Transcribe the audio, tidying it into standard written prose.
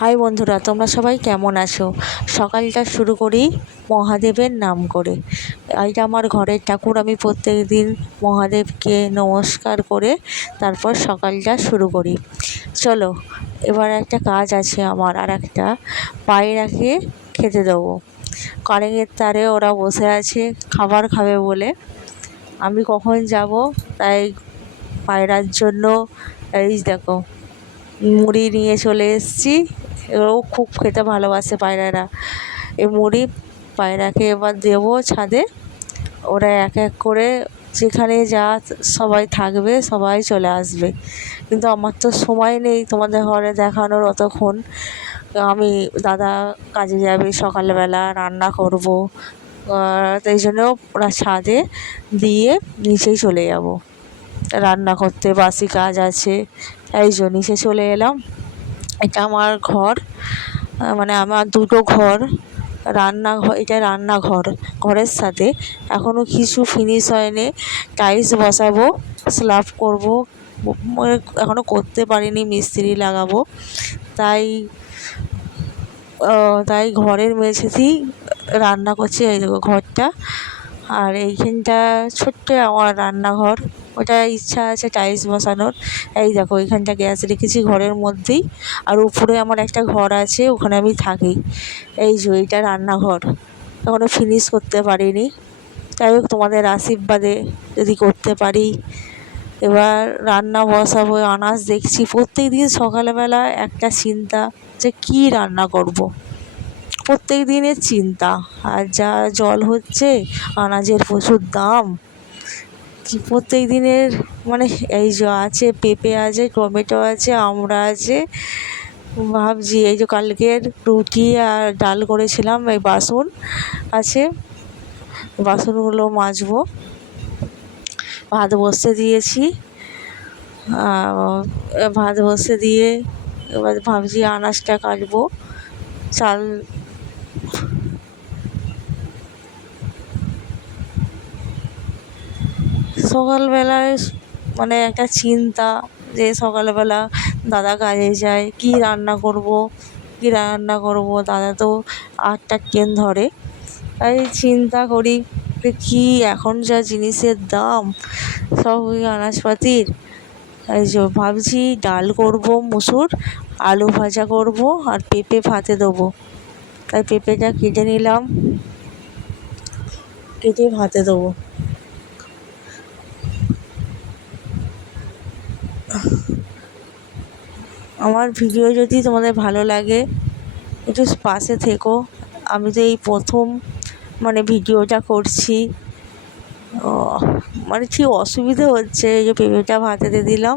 High বন্ধুরা, তোমরা সবাই কেমন আছো? সকালটা শুরু করি মহাদেবের নাম করে। এইটা আমার ঘরের ঠাকুর। আমি প্রত্যেক দিন মহাদেবকে নমস্কার করে তারপর সকালটা শুরু করি। চলো, এবার একটা কাজ আছে আমার, আর একটা পায়রাকে খেতে দেবো। কারেন্টের তারে ওরা বসে আছে খাবার খাবে বলে। আমি কখন যাব, তাই পায়রার জন্য এই দেখো মুড়ি নিয়ে চলে এসেছি। ও খুব খেতে ভালোবাসে পায়রারা। এই মুড়ি পায়রাকে এবার দেবো ছাদে। ওরা এক এক করে যেখানে যা সবাই থাকবে, সবাই চলে আসবে। কিন্তু আমার তো সময় নেই তোমাদের ঘরে দেখানোর অতক্ষণ। আমি দাদা কাজে যাবে, সকালবেলা রান্না করব, তাই জন্য ওরা ছাদে দিয়ে নিচেই চলে যাব রান্না করতে। বাসি কাজ আছে, এই জন্য নিচে চলে এলাম। এটা আমার ঘর, মানে আমার দুটো ঘর। রান্নাঘর, এটা রান্নাঘর। ঘরের সাথে এখনও কিছু ফিনিশ হয়নি। টাইলস বসাবো, স্ল্যাব করব, এখনও করতে পারিনি, মিস্ত্রি লাগাবো। তাই তাই ঘরের মেঝেতেই রান্না করছি। এই দেখো ঘরটা, আর এইখানটা ছোট্ট আমার রান্নাঘর। ওটা ইচ্ছা আছে টাইলস বসানোর। এই দেখো এখানটা গ্যাস রেখেছি ঘরের মধ্যেই, আর উপরে আমার একটা ঘর আছে, ওখানে আমি থাকি। এই যে এইটা রান্নাঘর, এখনও ফিনিশ করতে পারিনি। যাই হোক, তোমাদের আশীর্বাদে যদি করতে পারি। এবার রান্না বসাবো। আনাজ দেখছি প্রত্যেক দিন সকালবেলা একটা চিন্তা, যে কী রান্না করব। প্রত্যেক দিনের চিন্তা। আর যা জল হচ্ছে, আনাজের প্রচুর দাম। কি প্রত্যেক দিনের, মানে এই যে আছে পেঁপে আছে, টমেটো আছে, আমড়া আছে। ভাবছি এই যে কালকের রুটি আর ডাল করেছিলাম, এই বাসন আছে, বাসনগুলো মাজবো। ভাত বসতে দিয়েছি, ভাত বসে দিয়ে এবার ভাবছি আনাজটা কাটবো। চাল সকালবেলায় মানে একটা চিন্তা, যে সকালবেলা দাদা কাজে যায়, কী রান্না করব, কী রান্না করব। দাদা তো 8টার ট্রেন ধরে। তাই চিন্তা করি যে কী এখন যা জিনিসের দাম, সব ওই আনাজপাতির। এই যে ভাবছি ডাল করব মুসুর, আলু ভাজা করব, আর পেঁপে ভাতে দেবো। তাই পেঁপেটা কেটে নিলাম, কেটে ভাতে দেবো। আমার ভিডিও যদি তোমাদের ভালো লাগে, একটু পাশে থেকো। আমি তো এই প্রথম মানে ভিডিওটা করছি, মানে ঠিক অসুবিধে হচ্ছে। এই যে পেঁপেটা ভাতে দিয়ে দিলাম।